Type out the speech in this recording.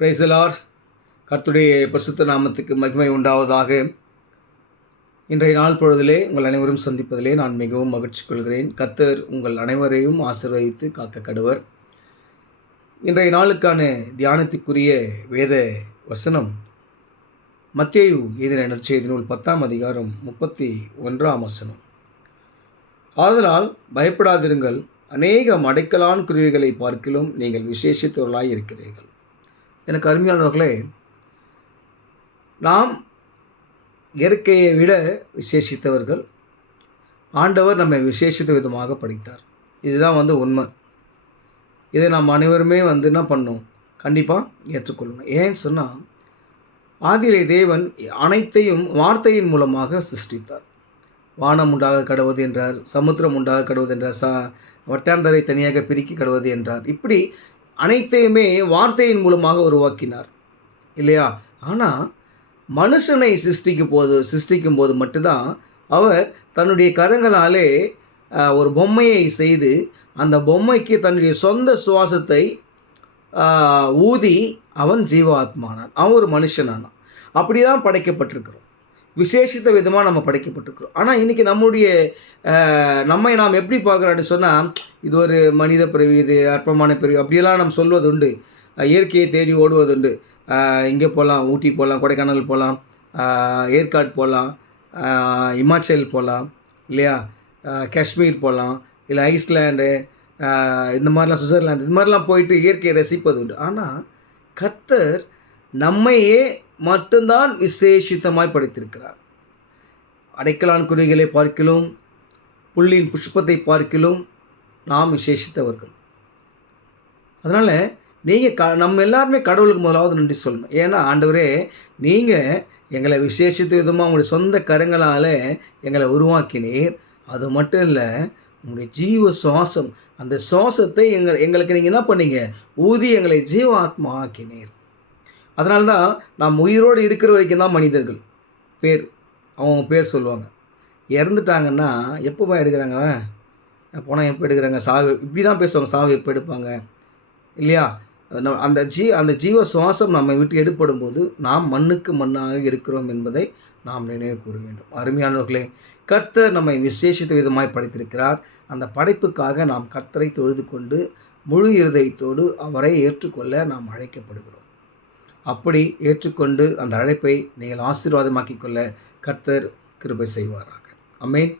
Praise the Lord. கர்த்தருடைய பரிசுத்த நாமத்துக்கு மகிமை உண்டாவதாக. இன்றைய நாள் பொழுதிலே உங்கள் அனைவரும் சந்திப்பதிலே நான் மிகவும் மகிழ்ச்சி கொள்கிறேன். கர்த்தர் உங்கள் அனைவரையும் ஆசீர்வதித்து காக்க கடவர். இன்றைய நாளுக்கான தியானத்துக்குரிய வேத வசனம் மத்தேயு எழுதின நற்செய்தி நூல் 10ஆம் அதிகாரம் 31ஆம் வசனம். ஆதலால் பயப்படாதிருங்கள், அநேக மடைக்கலான் குருவிகளை பார்க்கிலும் நீங்கள் விசேஷித்தவர்களாய் இருக்கிறீர்கள். எனக்கு அருமையானவர்களே, நாம் இயற்கையை விட விசேஷித்தவர்கள். ஆண்டவர் நம்மை விசேஷித்த விதமாக படைத்தார். இதுதான் உண்மை. இதை நாம் அனைவருமே என்ன பண்ணணும், கண்டிப்பாக ஏற்றுக்கொள்ளணும். ஏன்னு சொன்னால், ஆதியிலே தேவன் அனைத்தையும் வார்த்தையின் மூலமாக சிருஷ்டித்தார். வானம் உண்டாக கடவுது என்றார், சமுத்திரம் உண்டாக கடவுது என்றார், வட்டாந்தரை தனியாக பிரிக்கி கடவுது என்றார். இப்படி அனைத்தையுமே வார்த்தையின் மூலமாக உருவாக்கினார் இல்லையா? ஆனால் மனுஷனை சிருஷ்டிக்கும் போது மட்டும்தான் அவர் தன்னுடைய கரங்களாலே ஒரு பொம்மையை செய்து அந்த பொம்மைக்கு தன்னுடைய சொந்த சுவாசத்தை ஊதி அவன் ஜீவாத்மானான். அவன் ஒரு மனுஷனானான். அப்படி தான் படைக்கப்பட்டிருக்கிறோம். விசேஷித்த விதமாக நம்ம படைக்கப்பட்டிருக்கிறோம். ஆனால் இன்றைக்கி நம்மை நாம் எப்படி பார்க்குறோன்னு சொன்னால், இது ஒரு மனித பிறவி, இது அற்பமான பிறவி அப்படியெல்லாம் நம்ம சொல்வது உண்டு. இயற்கையை தேடி ஓடுவதுண்டு. இங்கே போகலாம், ஊட்டி போகலாம், கொடைக்கானல் போகலாம், ஏற்காடு போகலாம், இமாச்சல் போகலாம் இல்லையா, காஷ்மீர் போகலாம், இல்லை ஐஸ்லாண்டு, இந்த மாதிரிலாம் சுவிட்சர்லாந்து, இந்த மாதிரிலாம் போயிட்டு இயற்கையை ரசிப்பது உண்டு. ஆனால் கர்த்தர் நம்மையே மட்டும்தான் விசேஷித்தமாய் படைத்திருக்கிறார். அடைக்கலான் குருவிகளை பார்க்கிலும் புல்லின் புஷ்பத்தை பார்க்கிலும் நாம் விசேஷித்தவர்கள். அதனால் நீங்கள் நம்ம எல்லாருமே கடவுளுக்கு முதலாவது நன்றி சொல்லணும். ஏன்னா ஆண்டவரே, நீங்கள் எங்களை விசேஷித்த விதமாக உங்களுடைய சொந்த கரங்களால் எங்களை உருவாக்கினீர். அது மட்டும் இல்லை, உங்களுடைய ஜீவ சுவாசம், அந்த சுவாசத்தை எங்களுக்கு நீங்கள் என்ன பண்ணீங்க, ஊதி எங்களை ஜீவ ஆத்மா ஆக்கினீர். அதனால்தான் நாம் உயிரோடு இருக்கிற வரைக்கும் தான் மனிதர்கள் அவங்க பேர் சொல்லுவாங்க. இறந்துட்டாங்கன்னா எப்போ எடுக்கிறாங்க, போனால் எப்போ எடுக்கிறாங்க, சாவு இப்படி தான் பேசுவாங்க. சாவு எப்போ எடுப்பாங்க இல்லையா? அந்த ஜீவ சுவாசம் நம்மை விட்டு எடுப்படும் போது நாம் மண்ணுக்கு மண்ணாக இருக்கிறோம் என்பதை நாம் நினைவு கூற வேண்டும். அருமையானவர்களே, கர்த்தர் நம்மை விசேஷித்த விதமாய் படைத்திருக்கிறார். அந்த படைப்புக்காக நாம் கர்த்தரை தொழுது கொண்டு முழு இருதயத்தோடு அவரை ஏற்றுக்கொள்ள நாம் அழைக்கப்படுகிறோம். அப்படி ஏற்றுக்கொண்டு அந்த அழைப்பை நீங்கள் ஆசீர்வாதமாக்கிக் கொள்ள கர்த்தர் கிருபை செய்வாராக. ஆமென்.